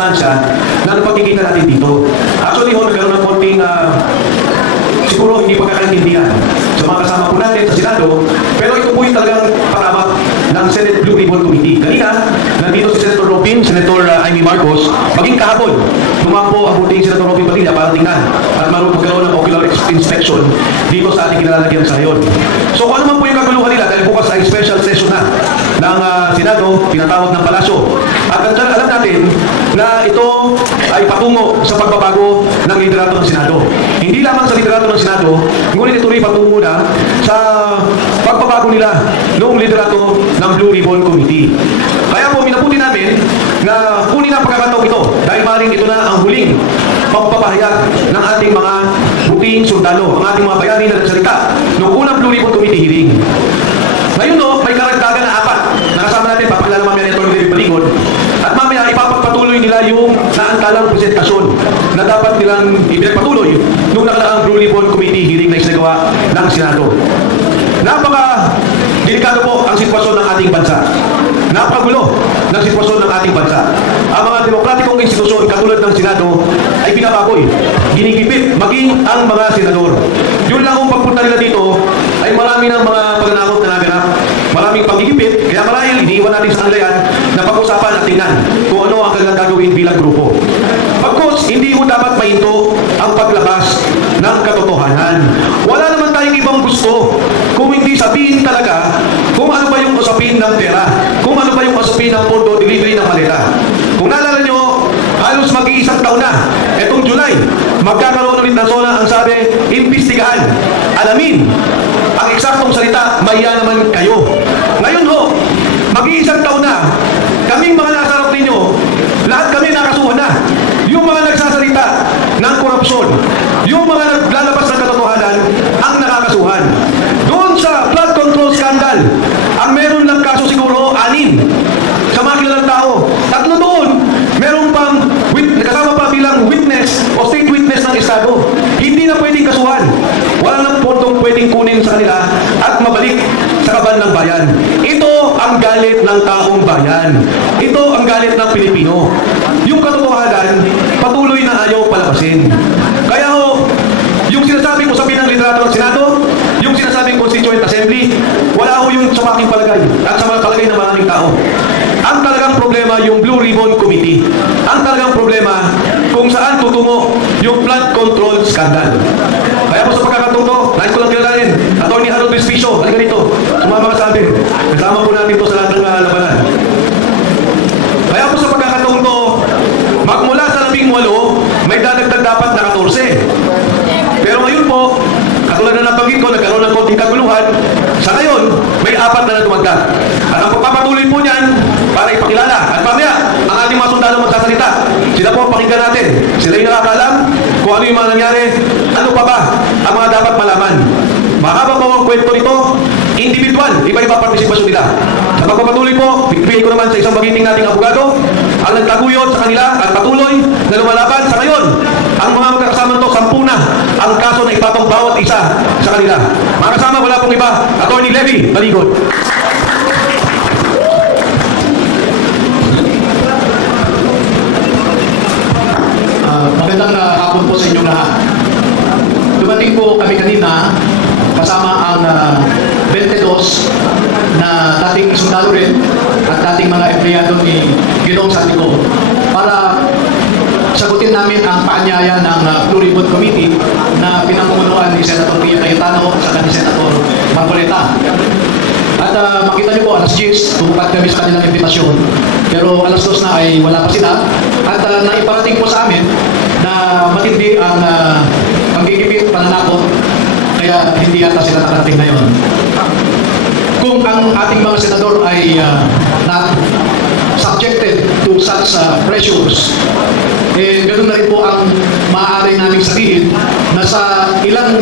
sirkunstansya na napagkikita natin dito. Actually, nagkaroon ng konting siguro hindi pagkakaintindihan sa mga kasama po natin sa Senado, pero ito po yung talagang paramat ng Senate Blue Ribbon Committee. Kanina, nandito si Senator Robin, Senator Amy Marcos, maging kahapon, tumampo ang puting Senator Robin Padilla para tingnan at magkaroon ng ocular inspection dito sa ating kinalalagyan sa ngayon. So kung ano man po yung kaguluhan nila, dahil bukas ay special session na ng Senado, tinatawag ng Palasyo. At alam natin na ito ay patungo sa pagbabago ng liderato ng Senado. Hindi lamang sa liderato ng Senado, ngunit ito rin patungo na sa pagbabago nila noong liderato ng Blue Ribbon Committee. Kaya po minabuti namin na kunin ang pagkakataong ito dahil maring ito na ang huling pagpapahayag ng ating mga buting sundalo, ang ating mga bayani na nagsalita noong unang Blue Ribbon Committee hearing. Ngayon may karagdagan na 4. Nakasama natin, papakilala mamaya ni Atty. David Baligon. At mamaya ipapagpatuloy nila yung naantalang presentasyon na dapat nilang ipinagpatuloy nung nakalaang Blue Ribbon Committee hearing na isinagawa ng Senado. Napaka-delikado po ang sitwasyon ng ating bansa. Napakagulo ng sitwasyon ng ating bansa. Ang mga demokratikong institusyon katulad ng Senado ay binabagoy, ginigipit, maging ang mga senador. Yun lang kung pagpunta nila dito ay marami ng mga pagnanakot na naganap, maraming pagigipit, kaya marahil iniiwan natin sa kanila yan na pag-usapan at tingnan kung ano ang kanilang gagawin bilang grupo. Pagkos, hindi mo dapat mahinto ang paglabas ng katotohanan. Wala naman tayong ibang gusto kung hindi sabihin talaga kung ano ba yung usapin ng pera, kung ano ba yung usapin ng pondo delivery ng maleta. Kung naalala nyo, halos mag-iisang taon na, etong July, magkakaroon ulit ng SONA ang sabi, imbestigahan, alamin, ang eksaktong salita, maya naman kayo. Ngayon ho, mag-iisang taon na, kaming mga nasa harap ninyo, lahat kami nakasuhan na. Yung mga nagsasalita ng korupsyon, yung mga naglalabas ng katotohanan, ang nakakasuhan. Doon sa flood control scandal, ang meron ng kaso siguro 6 sa mga kilalang tao. 3 doon, meron pang kasama pa bilang witness o state witness ng Estado. Hindi na pwedeng kasuhan. Wala nang pondong pwedeng kunin sa kanila at mabalik sa kaban ng bayan. Ito ang galit ng taong bayan. Ito ang galit ng Pilipino. Yung katotohanan, patuloy na ayaw palabasin. Kaya ho, yung sinasabing usapin ng liderato ng Senado, yung sinasabing Constituent Assembly, wala ho yung sa aking palagay at sa mga palagay ng maraming tao. Ang talagang problema yung Blue Ribbon Committee. Ang talagang problema kung saan tutungo yung flood control scandal. Kaya po sa pagkakataon to, nais ko lang kilalanin, Atty. Harold Vespicio, halika dito, sumama ka sa atin. Kasama po natin to sa lahat ng labanan. Kaya po sa pagkakataon to, magmula sa 18, may dadagdag dapat na 14. Pero ngayon po, katulad na nabanggit ko, nagkaroon ng konting kaguluhan. Sa ngayon, may 4 na dumagdag. At ang pagpapatuloy po niyan, para ipakilala. At mamaya, ang ating mga sundalo magsasalita. Sila po ang pakinggan natin. Sila yung nakakaalam kung ano yung mga nangyari. Ano pa ba ang mga dapat malaman. Mahaba po ang kwento nito, individual, iba-iba partisipasyon nila. Sa pagpapatuloy po, bigay ko naman sa isang magiting nating abogado, ang nagtaguyod sa kanila at patuloy na lumalaban sa ngayon. Ang mga magkakasama nito, 10 na ang kaso na ipatong bawat isa sa kanila. Mga kasama, wala pong iba. Atty. Levy Baligon. Magandang hapon po sa inyong lahat. Dumating po kami kanina kasama ang 22 na dating sundalo rin at dating mga empleyado ni Ginoong Santiago para sagutin namin ang paanyaya ng Blue Ribbon Committee na pinamumunuan ni Senator Pia Cayetano at ni Senator Marcoleta. At makita niyo po, alas 10, tumupad kami sa kanilang imbitasyon. Pero alas 2 na ay wala pa sila. At naiparating po sa amin na matindi ang panggigipit, pananakot. Kaya hindi yata sila nakarating ngayon. Kung ang ating mga senador ay not subjected to such pressures, ganoon na rin po ang maaari naming sabihin na sa ilang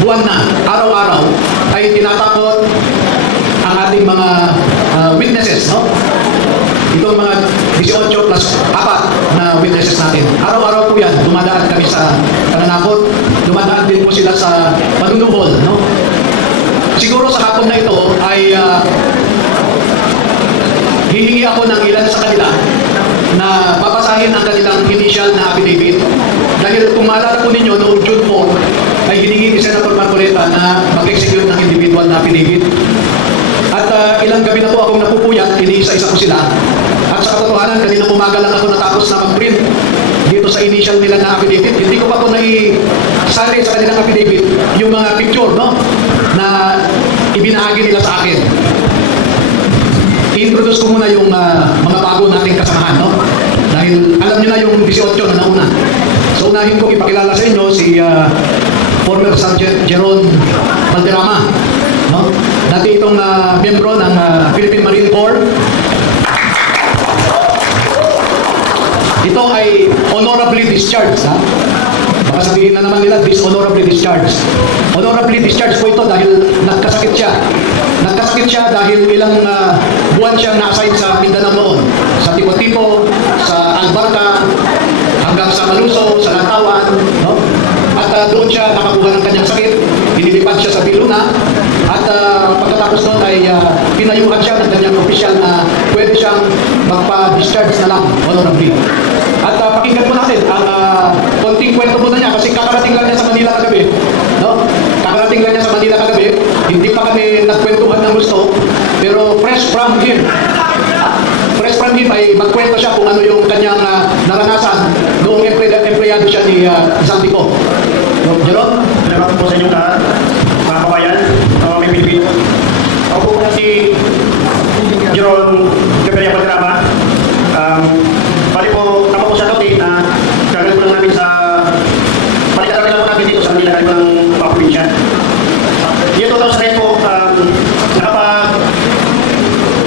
buwan na, araw-araw, ay tinatakot ang ating mga witnesses, no? Itong mga 18 plus 4 na witnesses natin. Araw-araw po yan, dumadaan kami sa pananakot, dumadaan din po sila sa panunuhol, no? Siguro sa hapon na ito ay hihingi ako ng ilan sa kanila na babasahin ang kanilang initial na affidavit. Dahil kung maalala po ninyo, noong June 4, ay hiningi ni Senator Marcoleta na mag-execute ng individual na affidavit. At ilang gabi na po akong napupuyat, iniisa-isa ko sila. At sa katotohanan, kanina umaga lang ako natapos na mag-print dito sa initial nila na affidavit. Hindi ko pa po naisali sa kanilang affidavit yung mga picture, no, na ibinahagi nila sa akin. I-introduce ko muna yung mga bago nating kasamahan, no? Dahil alam niyo na yung 18 na nauna. So unahin ko ipakilala sa inyo si former Sergeant Jeron Valderrama, no? Dati itong miyembro ng Philippine Marine Corps. Ito ay honorably discharged, ha? Baka sabihin na naman nila, dishonorably discharged. Honorably discharged po ito dahil nagkasakit siya. Nagkasakit siya dahil ilang buwan siyang na-assign sa Mindanao noon. Sa Tipo-Tipo, sa Albarca, hanggang sa Maluso, sa Lantawan, no? At doon siya nakakuha ng kanyang sakit. Inilipad siya sa Piluna. At pagkatapos noon ay pinayuhan siya ng kanyang official na pwede siyang magpa-discharge na lang, honorably. At pakinggan po natin ang konting kwento muna niya kasi kakarating lang niya sa Manila kagabi. No? Kakarating lang niya sa Manila kagabi. Hindi pa kami nagkwentuhan ng gusto. Pero fresh from him. Fresh from him ay magkwento siya kung ano yung kanyang naranasan noong empleyado siya ni Zaldico. No, Jeron? Salamat po sa inyong lahat, mga kabayan, mga Pilipino. Ako po si Jeron Gabriel Valderrama. Bali po, tama po sa dati na gagawin po lang namin sa balikan lang po namin dito sa Manila ng mga probinsya. Year 2009 po,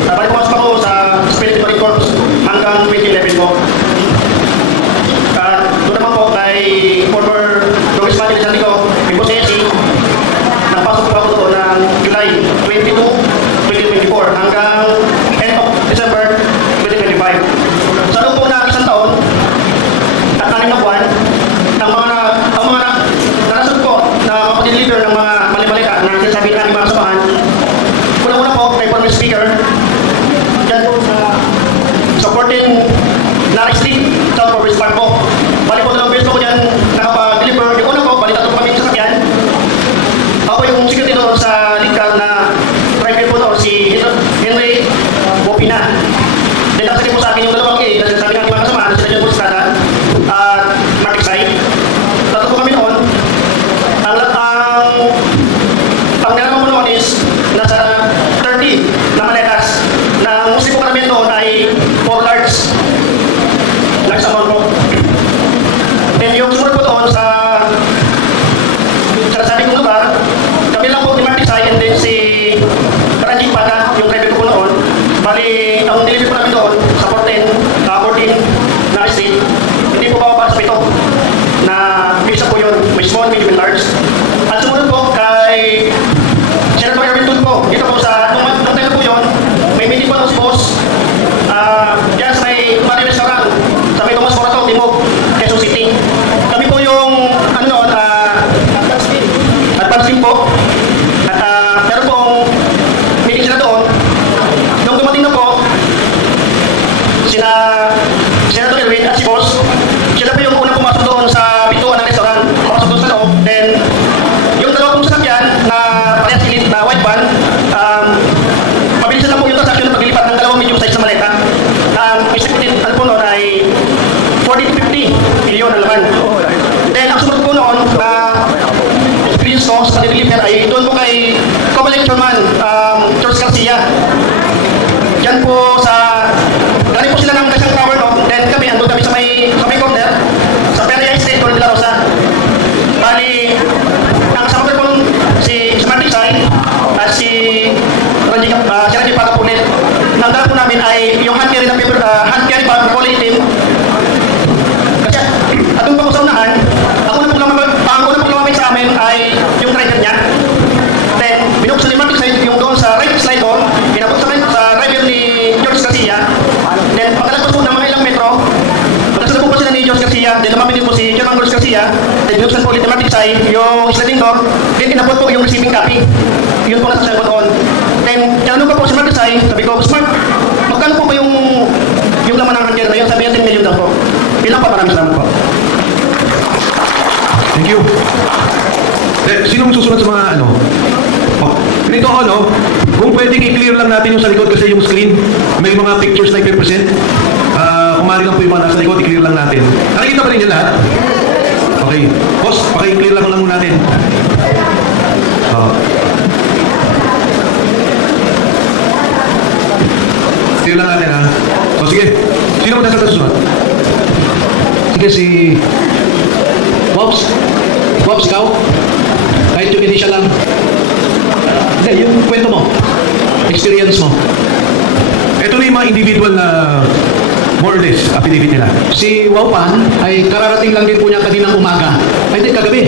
bali po ako sa Philippine Marine Corps hanggang 2011 po. Doon naman po kay former Province Manager ni Santico, Pipo Sesi, nagpasok po ako doon ng July 22, 2024 hanggang end of December 2025. Sa loob po na isang taon at 6 na buwan, ang mga narasan ko na mapag-deliver ng mga mali-malita na sinasabi ng aming mga kasamahan, una-una po kay former speaker, dyan po sa supporting Narik Street, South Province Park po. Bali po dalawang beses po ko dyan nakapag-deliver. Yung una po, bali tatlong kami sa sakyan. Ako yung security door sa Lidcar na private po door, si Henry Bopina. Then nakasali po sa akin yung dalawang A na sinasabi ng mga kasama na sila dyan po sa strada at Markexay. Tatlo po kami noon. Ang nalaman po noon is nasa 30 na maletas na mostly po kami noon ay 4 large. Large amount po. Then yung sumunod po doon sa sabi kong lugar, kami lang po ni Markexay and then si Ranjit Pada, yung driver ko po noon. Bali, ang delivery po namin doon sa 14 na street, hindi po bababa sa 7 na misa po yun, may small, medium, and large. At sumunod po kay Senator Erwin Tulfo, dito po sa, nung time po yun, may meeting po ng si boss, dyan sa may Mari Restaurant, sa may Tomas Morato, Timog, Quezon City. Kami po yung, ano noon, advance team po. At meron pong meeting sila doon. Nung dumating na po, sina Senator Erwin at si boss, sila po yung unang pumasok doon sa pintuan ng restaurant, pumasok doon sa loob. Then, yung dalawa pong sasakyan na parehas silid na white van, mabilis na po yung transaction na paglilipat ng dalawang medium size na maleta. Executed, ano po noon ay 40 to 50 million ang laman. Then, ang sumunod po noon na experience ko sa deliver ay doon po kay Comelec Chairman George Garcia. Yan po sa, galing po sila ng Gasyang Tower, no? Then kami, andun kami sa may corner, sa Peria Estate, Corner de la Rosa. Bali, ang kasama ko po si Markexay at si Ranjit Patapunet. Nandang po namin ay yung hand carry na paper, hand carry bag na quality team. Kasi, atong pa ko sa unahan, ang una po lumamit sa amin ay yung driver niya. Then, binuksan ni Markexay yung doon sa right slide door, pinabuksan sa driver ni George Garcia. Then, pagkalagpas po ng mga ilang metro, magkasalubong po sila ni George Garcia, then lumapit din po si Chairman George Garcia, then binuksan po ulit ni Markexay yung sliding door, then inabot po yung receiving copy. Yun po nasa ko doon. Then, tinanong ko po si Markexay, sabi ko, Smart, magkano po ba yung laman ng handler na yun? Sabi natin sumusunod sa mga ano. Oh, ganito ako, no? Kung pwede i-clear lang natin yung sa likod kasi yung screen, may mga pictures na i-present. Kumari lang po yung mga nasa likod, i-clear lang natin. Nakikita pa rin yan lahat? Okay. Boss, paki-clear lang muna natin. Oh. Clear lang natin, ha? So, sige. Sino mo sa susunod? Sige, si Bobs. Bobs, ikaw? Kahit yung initial lang. Hindi, yung kwento mo. Experience mo. Ito na yung mga individual na more or less affidavit nila. Si Waupan ay kararating lang din po niya kaninang umaga. Ay, hindi, kagabi.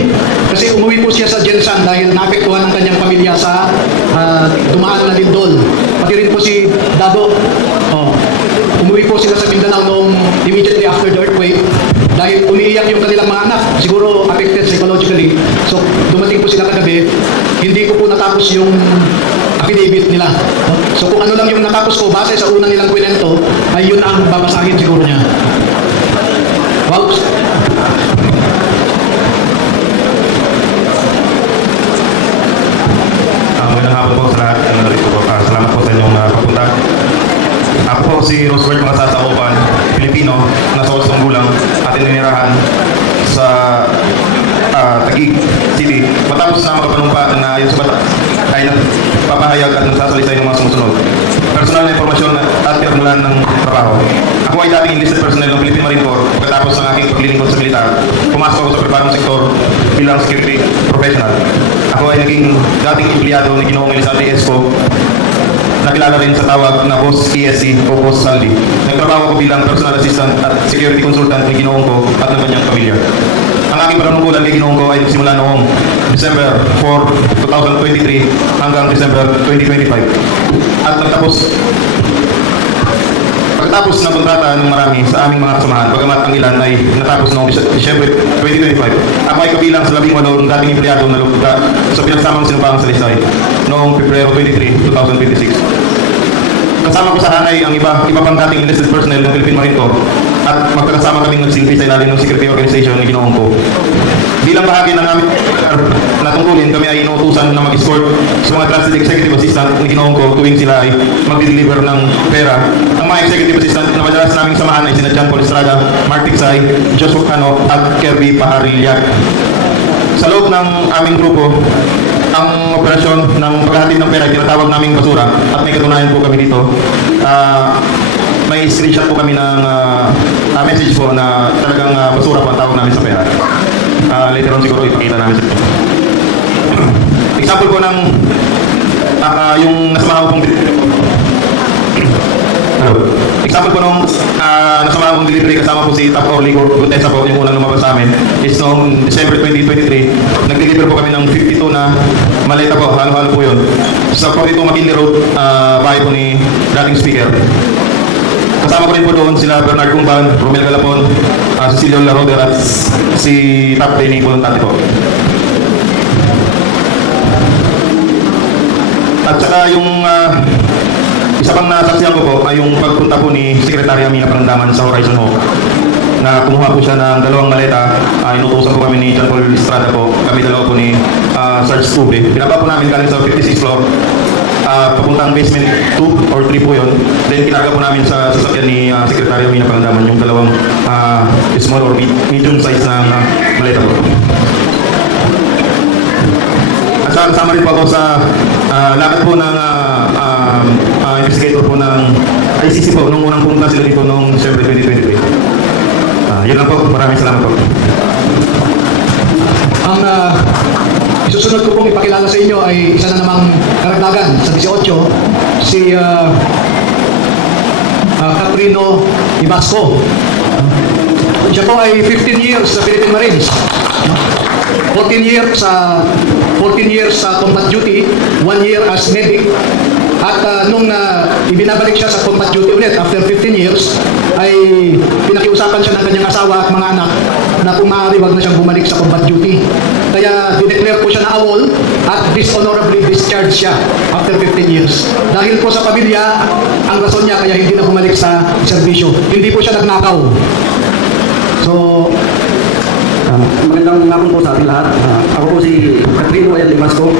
Kasi umuwi po siya sa Jensan dahil naapektuhan ng kanyang pamilya sa dumaan na lindol. Pati rin po si Dado. Oh. Umuwi po sila sa Mindanao noong immediately after the earthquake dahil umiiyak yung kanilang mga anak. Siguro affected psychologically. So, dumating po sila kagabi. Hindi ko po natapos yung affidavit nila. So, kung ano lang yung natapos ko base sa unang nilang kwento, ay yun ang babasahin siguro niya. Wow. Magandang hapon po sa lahat. Salamat po sa inyong pagpunta. Ako po si Roosevelt Makasasaupan, Pilipino, nasa 8 gulang at ininirahan sa Taguig City. Matapos na makapanumpa na ayon sa batas ay nagpapahayag at nagsasalisay ng mga sumusunod. Personal na informasyon at pinagmulan ng trabaho. Ako ay dating enlisted personnel ng Philippine Marine Corps. Pagkatapos ng aking paglilingkod sa militar, pumasok ako sa pribadong sektor bilang security professional. Ako ay naging dating empleyado ni Ginoong Elizalde Esco, nakilala rin sa tawag na Boss ESC o Boss Saldi. Nagtrabaho ko bilang personal assistant at security consultant ni Ginoong ko at ng kanyang pamilya. Ang aking panunungkulan kay Ginoong ko ay nagsimula noong December 4, 2023 hanggang December 2025. At pagkatapos ng kontrata ng marami sa aming mga kasamahan, bagamat ang ilan ay natapos noong December 2025, ako ay kabilang sa 18 ng dating empleyado na lupta sa pinagsamang sinumpang sa Lisay noong Pebrero 23, 2026. Kasama ko sa hanay ang iba pang dating enlisted personnel ng Philippine Marine Corps at magkakasama kaming nagsilbi sa ilalim ng security organization na Ginoong ko. Bilang bahagi ng aming na tungkulin, kami ay inuutusan na mag-escort sa mga trusted executive assistant ni Ginoong ko tuwing sila ay mag-deliver ng pera. Ang mga executive assistant na madalas naming samahan ay sina John Paul Estrada, Mark Tiksay, Joshua Cano at Kirby Paharilyak. Sa loob ng aming grupo, ang operasyon ng paghahatid ng pera ay tinatawag naming basura at may katunayan po kami dito. May screenshot po kami ng message po na talagang basura po ang tawag namin sa pera. Later on siguro ipakita namin sa ito. Example po ng yung nasamahan kong example po nung nasamahan kong delivery kasama po si Tap Orly Gutesa po, yung unang lumabas sa amin is noong December 2023. Nag-deliver po kami ng 52 na maleta po, halo-halo po yun. Sa 42 McKinley Road, bahay po ni dating speaker. Kasama ko rin po doon sila Bernard Cumban, Romel Galapon, Cecilio Laroder at si Tap Denny Voluntate po. At saka yung isa pang nasaksihan ko po ay yung pagpunta po ni Sekretarya Mina Pangandaman sa Horizon Hawk na kumuha po siya ng 2 maleta. Inutusan po kami ni John Paul Estrada po, kami dalawa po ni Sarge Tube. Pinaba po namin galing sa 56th floor papuntang basement 2 or 3 po yun. Then kinarga po namin sa sasakyan ni Sekretarya Mina Pangandaman yung 2 small or medium size na maleta po. At saka kasama rin po ako sa lakad po ng investigator po ng ICC po nung unang pumunta sila dito noong December 2023. Yun lang po. Maraming salamat po. Ang isusunod ko pong ipakilala sa inyo ay isa na namang karagdagan sa 18, si Caprino Ibasco. Siya po ay 15 years sa Philippine Marines. 14 years sa combat duty, 1 year as medic. At nung ibinabalik siya sa combat duty ulit after 15 years, ay pinakiusapan siya ng kanyang asawa at mga anak na kung maaari wag na siyang bumalik sa combat duty. Kaya dineclare po siya na AWOL at dishonorably discharged siya after 15 years. Dahil po sa pamilya, ang rason niya kaya hindi na bumalik sa serbisyo. Hindi po siya nagnakaw. So, Magandang hapon po sa ating lahat. Ako po si Catrino Ayan Limasco.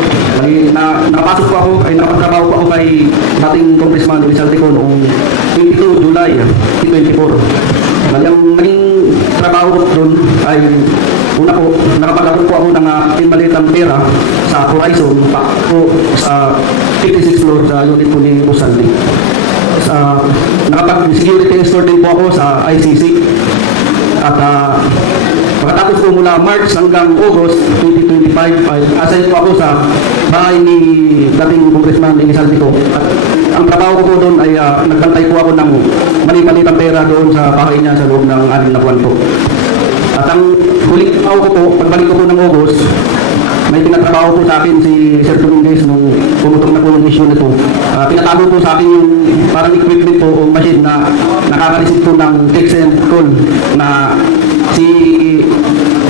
Nakapasok po ako, ay nakapagtrabaho po ako kay dating Congressman Rizal Tico noong 22 July 2024. Ang naging trabaho ko doon ay una po, nakapag-abot po ako ng pinmalitang pera sa Horizon pa po sa 56 floor sa unit po ni Rosaldi. Nakapag-security store din po ako sa ICC. At pagkatapos po mula March hanggang August 2025 ay assigned po ako sa bahay ni dating Congressman Rizal Tico. At ang trabaho ko po doon ay nagbantay po ako ng mali-malitang pera doon sa bahay niya sa loob ng 6 na buwan po. At ang huling trabaho ko po, pagbalik ko po ng August, may pinatrabaho po sa akin si Sir Dominguez nung pumutok na po ng issue nito. Pinatago po sa akin yung parang equipment po o machine na nakaka-receive po ng text and call na si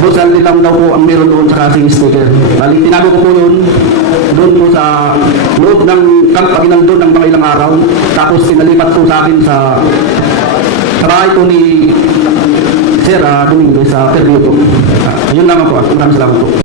Rosaldi lang daw po ang meron doon sa kasing speaker. Bali, tinago ko po doon po sa loob ng camp pag nandun ng mga ilang araw. Tapos pinalipat po sa akin sa bahay po ni Sir Dominguez sa Perdido po. Ayun naman po. Maraming salamat po.